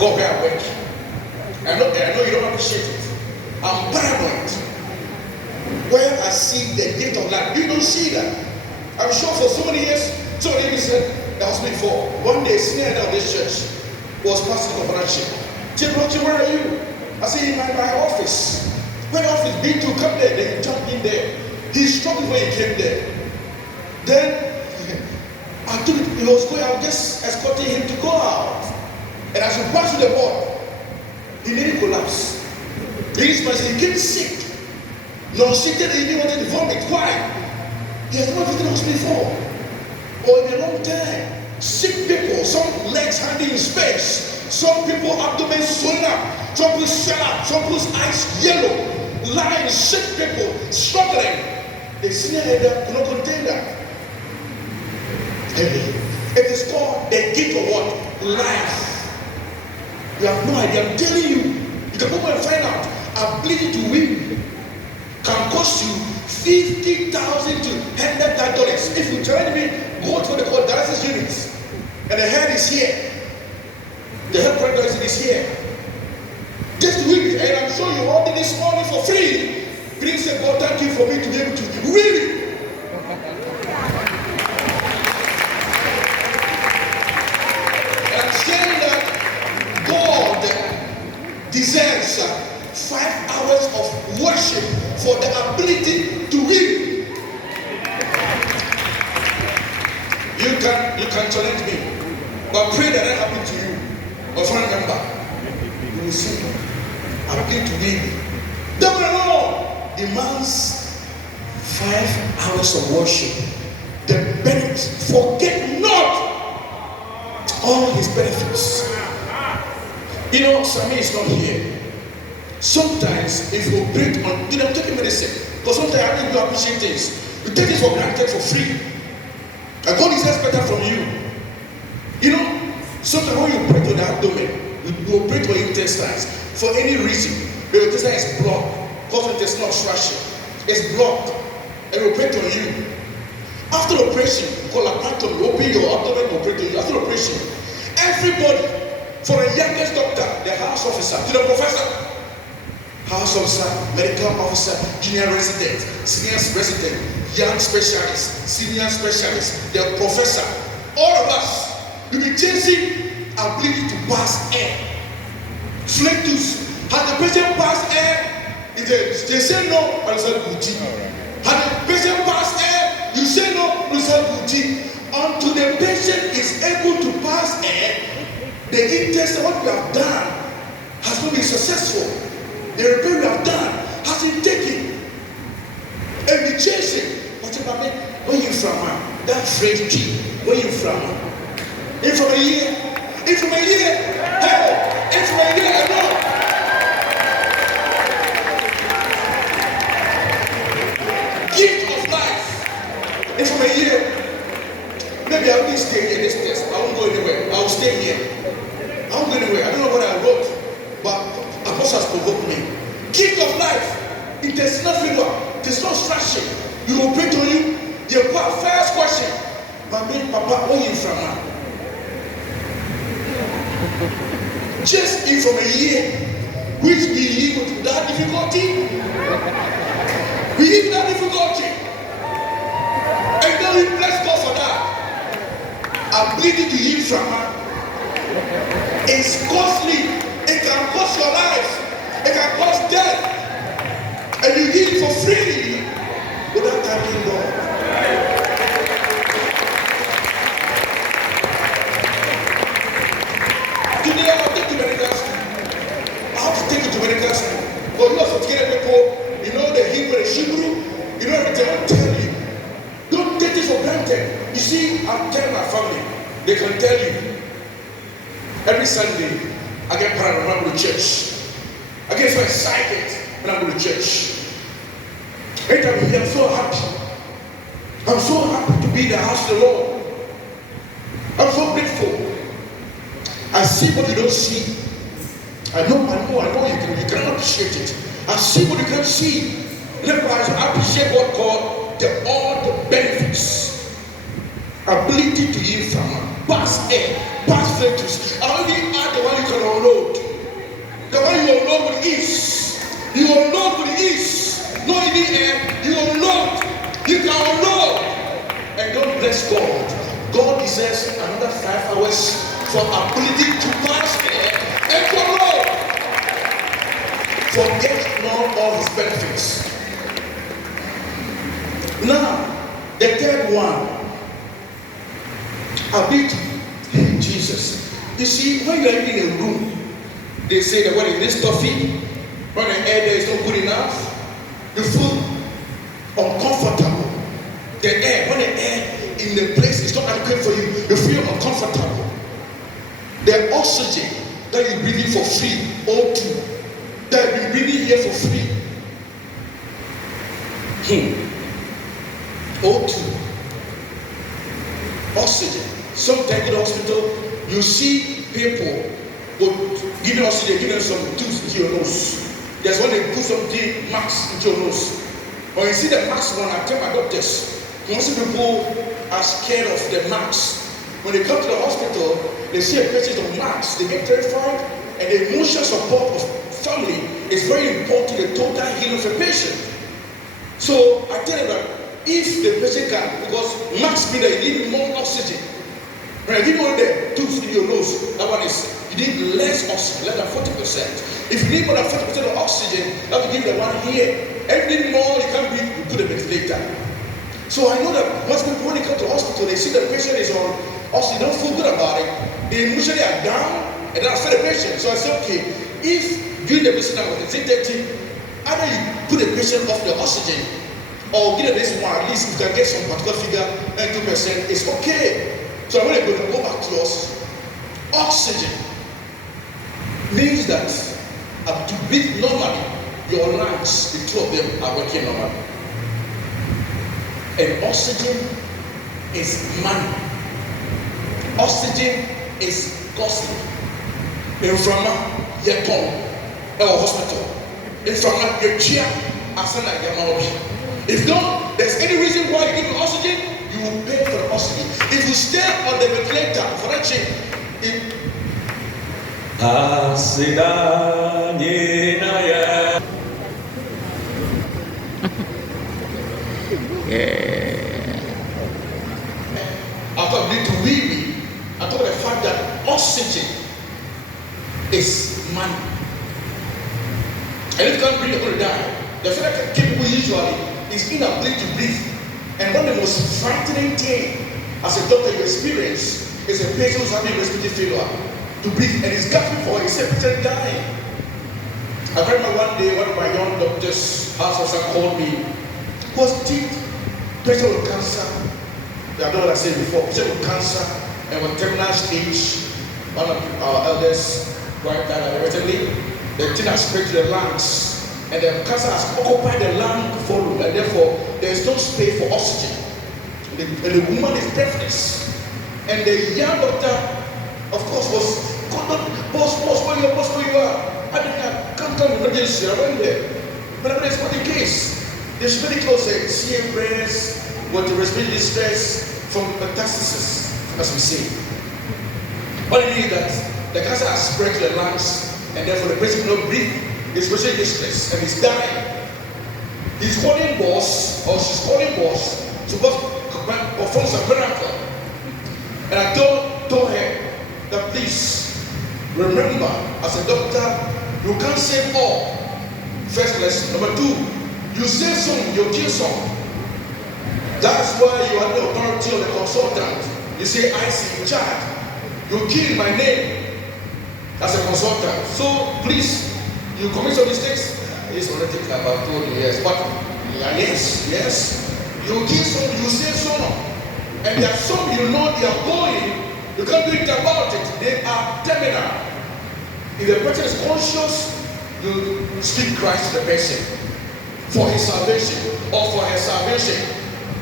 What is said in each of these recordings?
go where I work. I know you don't appreciate it. I'm paranoid. Where I see the gift of life, you don't see that. I'm sure for so many years, somebody even said, that was before. One day, senior head of this church was Pastor Kofanachi. Jim Rochi, where are you? I said, in my office. When office, B2, come there. Then he jumped in there. He struggled when he came there. Then, I took it, he was going, I was just escorting him to go out. And as we passed through the wall, he nearly collapsed. This person, he came sick. Nauseated, he didn't want to vomit. Why? He has never visited us before. Or in a long time. Sick people, some legs hanging in space, some people abdomen swollen up, some people swell up, some people's eyes yellow, lying, sick people, struggling. The senior head could not contain that. It is called the gift of what? Life. You have no idea. I'm telling you, you can go and find out. Ability to win can cost you $50,000 to $100,000. If you challenge me, go to what they call dialysis units. And the head is here. The head pregnancy is here. Just win it. And I'm sure you all did this morning for free. Please say, God, thank you for me to be able to win it. And I'm saying that God deserves 5 hours of worship for the ability to win. You can challenge me, but pray that happen to you. Or for a member, you will see. Ability to win. The Lord demands 5 hours of worship. The benefits. Forget not all his benefits. You know, Sammy is not here. Sometimes if you break on, I'm taking medicine, because sometimes I think you appreciate things. You take it for granted for free. And God is better from you. You know, sometimes when you pray to the abdomen, you pray to your intestines for any reason. The intestine is blocked, because intestinal obstruction. It's blocked. And you pray to you. After operation, colorectal, open your abdomen, operate to you. After operation, everybody, for the youngest doctor, the house officer, to the professor, house officer, medical officer, junior resident, senior resident, young specialist, senior specialist, the professor, all of us, will be chasing ability to pass air. Flectus. Had the patient pass air, they say no, result Gucci. Had the patient pass air, you say no, result Gucci. Until the patient is able to pass air, the intestine, what we have done, has not been successful. The repair we have done has been taken. And the chasing. Where you from? That French tea. Where you from? In from a year. In from a year. Hey! In from a year. No. Gift of life. In from a year. Maybe I will stay here this test. I won't go anywhere. I will stay here. I won't go anywhere. I don't know what I wrote. But apostles provoked me. Gift of life. It is not failure. It is not structure. You will pray to you. Your first question. Mommy, Papa, where you from now? Just in from a year, which we live with that difficulty. We live with that difficulty. And then we bless God for that. Ability to live from her is costly. It can cost your life. It can cost death. And you give it for free without thanking God. Today I will take you to medical school. I have to take you to medical school. But you also get people, you know the Hebrew, you know everything. I tell you. Don't take this for granted. You see, I'm telling my family, they can tell you. Every Sunday, I get proud when I go to church. I get so excited when I go to church. Every time I'm so happy. I'm so happy to be in the house of the Lord. I'm so grateful. I see what you don't see. I know you cannot appreciate it. I see what you can't see. Likewise, I appreciate what God, all the benefits. ability to inflammate, pass air, pass filters. I only add the one you can unload. The one you unload with ease. You unload with ease. No any air, you unload. You can unload. And don't bless God. God deserves another 5 hours for ability to pass air and to unload. Forget not all his benefits. Now, the third one, ability. Jesus. You see, when you are in a room, they say that when it is stuffy, when the air there is not good enough, you feel uncomfortable. The air, when the air in the place is not adequate for you, you feel uncomfortable. The oxygen that you're breathing for free, O2, that you've been breathing here for free. O2. Oxygen. Sometimes in the hospital, you see people give them oxygen, give them some tubes into your nose. There's when they put something mask into your nose. Or you see the mask one, I tell my doctors, most people are scared of the mask. When they come to the hospital, they see a patient on mask, they get terrified, and the emotional support of family is very important to the total healing of a patient. So I tell them that if the patient can, because mask means that you need more oxygen. When I give you the tubes in your nose, that one is, you need less oxygen, less than 40%. If you need more than 40% of oxygen, you have to give the one here. If you need more, you can't breathe, you put a ventilator. So I know that most people, when they come to the hospital, they see the patient is on oxygen, don't feel good about it. They usually are down, and then I feel the patient. So I say, okay, if during the patient was detected, either you put the patient off the oxygen, or give this one, at least if you can get some particular figure, 92%, it's okay. So I'm going to go back to yours. Oxygen means that to breathe normally, your lungs, the two of them are working normally. And oxygen is money. Oxygen is costly. In from your tongue, our hospital. In from your chair, if not, there's any reason why you give oxygen, you will pay for the oxygen. If you stay on the ventilator for that chair, after we need to weary, I talk about the fact that oxygen is money. And if you can't breathe, you're going to die. The fact that people usually is inability to breathe. And one of the most frightening thing as a doctor you experience is a patient who's having respiratory failure to breathe and is gasping for his patient dying. I remember one day one of my young doctors, house officer, called me. Who was deep patient with cancer. I don't know what I said before. Patient with cancer and with terminal stage. One of our elders right now recently, the thing has spread to the lungs. And the cancer has occupied the lung volume, and therefore there is no space for oxygen. And the woman is breathless. And the young doctor, of course, was boss, where you are? I didn't come to emergency, I went there. But that's not the case. The medical said, CM prayers with the respiratory distress from metastasis, as we say. What it means that the cancer has spread to the lungs, and therefore the patient will not breathe. He's really distressed and he's dying. He's calling boss, or she's calling boss, to perform some miracle. And I told her that please remember, as a doctor, you can't save all. First lesson. Number two, you save some, you kill some. That's why you are the authority of the consultant. You say, I see in charge. You kill my name as a consultant. So please, you commit some mistakes. It's already about 2 years, but yes. You kill some, you save some, and there are some you know they are going. You can't do it about it. They are terminal. If the person is conscious, you speak Christ to the person for his salvation or for her salvation.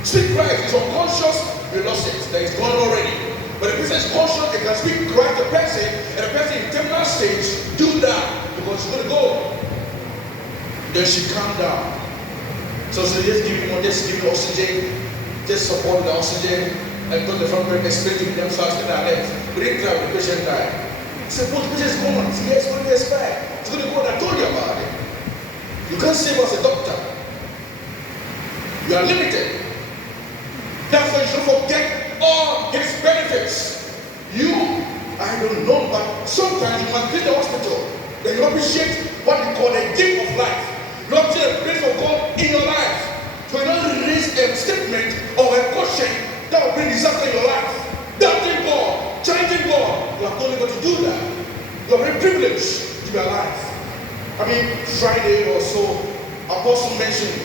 Speak Christ. If unconscious, you lost it. That is gone already. But the person is conscious, they can speak Christ to the person, and the person in terminal stage do that. Because she's going to go. Then she calmed down. So just give me oxygen, just support the oxygen, And go to the front and explain to themselves in our legs. We didn't try with the patient died. He said, what the patient is going on? Yes, what do you expect? It's going to go and I told you about it. You can't save as a doctor. You are limited. That's why you should forget all his benefits. You, I don't know, but sometimes you must visit the hospital. Then you appreciate what we call a gift of life. You appreciate the grace of God in your life. So you don't release a statement or a question that will bring disaster in your life. Doubting God, challenging God. You are only going to do that. You are very privileged to be alive. I mean, Friday or so, Apostle mentioned,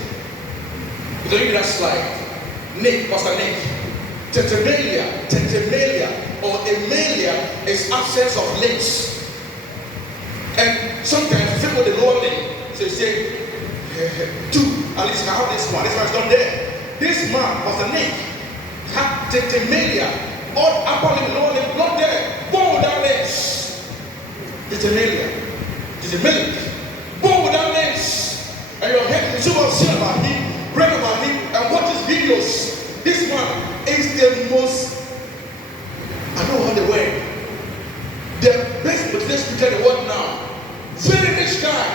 you can read that slide. Nick, Pastor Nick, tetramalia or emalia is absence of limbs. And sometimes you feel with the lower limb, so you say, two, at least I have this one is not there. This man, Pastor Nick, had tetramalia, all upper limb, lower limb, not there. Born without legs. Tetramalia, born without legs. And your head, you should have seen about him, read about him, and watch his videos. This man is the most, I don't know how the word, the best motivational speaker in the world now. Very rich guy,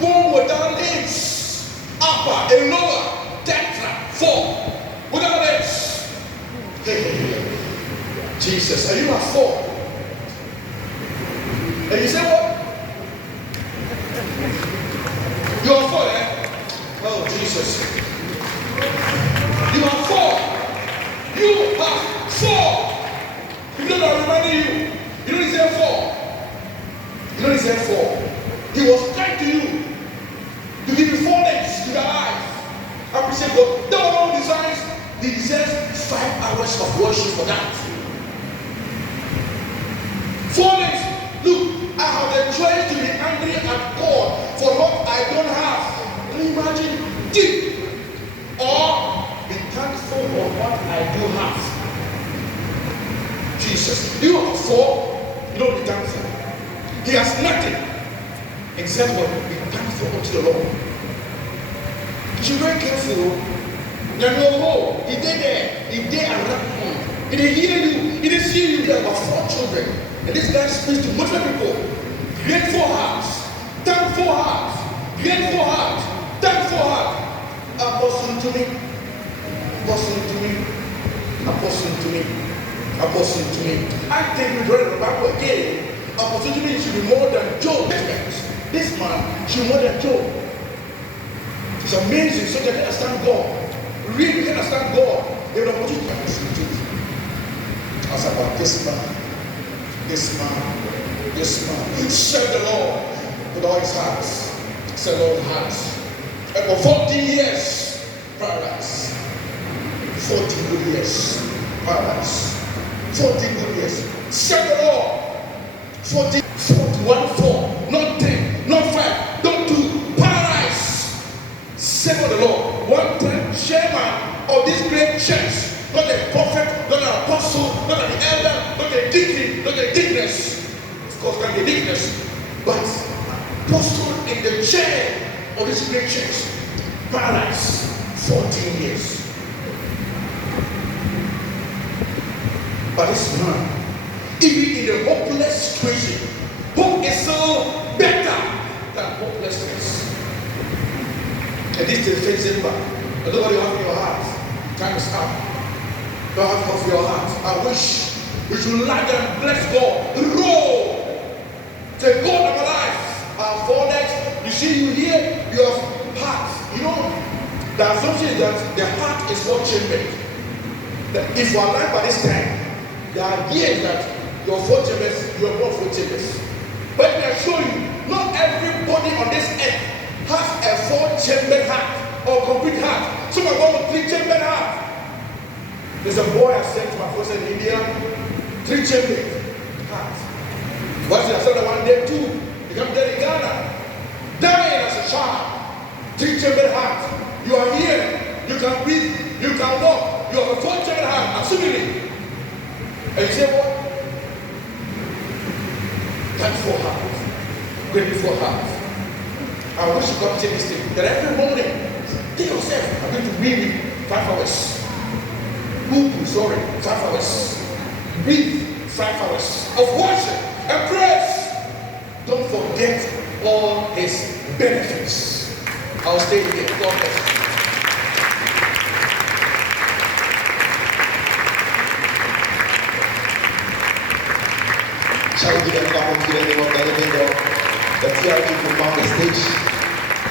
born without legs, upper and lower, tetra, four, without legs. Jesus, and you are four. And you say what? You are four, eh? Oh, Jesus. You are four. You are four. People are reminding you. You don't deserve four. You don't deserve four. He was kind to you. To give you 4 legs to be alive. Appreciate God. That one designs. He deserves 5 hours of worship for that. 4 legs. Look, I have the choice to be angry at God for what I don't have. Can you imagine? Deep. Or be thankful for what I do have. Jesus. You have 4, you don't be thankful. He has nothing except what be thankful unto the Lord. You're very careful. You know, he did there. He did around. He didn't hear you. He didn't see you. There are about 4 children. And this guy speaks to most people. Grateful hearts. Thankful hearts. Grateful hearts. Thankful hearts. Apostle to me. Apostle to me. Apostle to me. Apostle to me. I think we read the Bible again. Apostle to me should be more than Job. This man should be more than Job. It's amazing. So they can understand God. Really can understand God. They will opportunity to listen to it. As about this man. This man. This man. Serve the Lord with all his heart. Serve the Lord hearts. And for 14 years, paradise. 14 good years, paradise. 14 good years. Serve the Lord. 41, 4, not 10, not 5, not 2, paradise. Serve the Lord. One time, chairman of this great church, not a prophet, not an apostle, not an elder, not a deacon, not a deaconess. Of course, not a deaconess, but apostle in the chair of this great church. Paradise. 14 years. But this man, even in a hopeless situation, hope is so better than hopelessness. And this is the December. But nobody have in your heart. Time is up. Don't have it off your heart. I wish we should like and bless God. Roll. Say, God of our life. Our fathers, you see, you hear, you have heart. You know, the assumption is that the heart is what chambered. That if you are alive by this time, the idea is that your 4 chambers, you are not 4 chambers. But I assure you, not everybody on this earth has a 4-chambered heart or complete heart. Some are going with 3-chambered heart. There's a boy I sent to my first in India, 3-chambered heart. Once I saw the one day too, he comes there in Ghana, dying as a child, 3-chambered heart. You are here, you can breathe, you can walk, you have a 4-chambered heart, assuming. And you say what? Thankful heart, grateful heart. I wish you could take this thing. That every morning, tell yourself, I'm going to read 5 hours. sorry, 5 hours. Breathe 5 hours of worship and praise. Don't forget all his benefits. I'll stay here. God bless you. Shall we give a clap of the living God? The TRG from on the stage.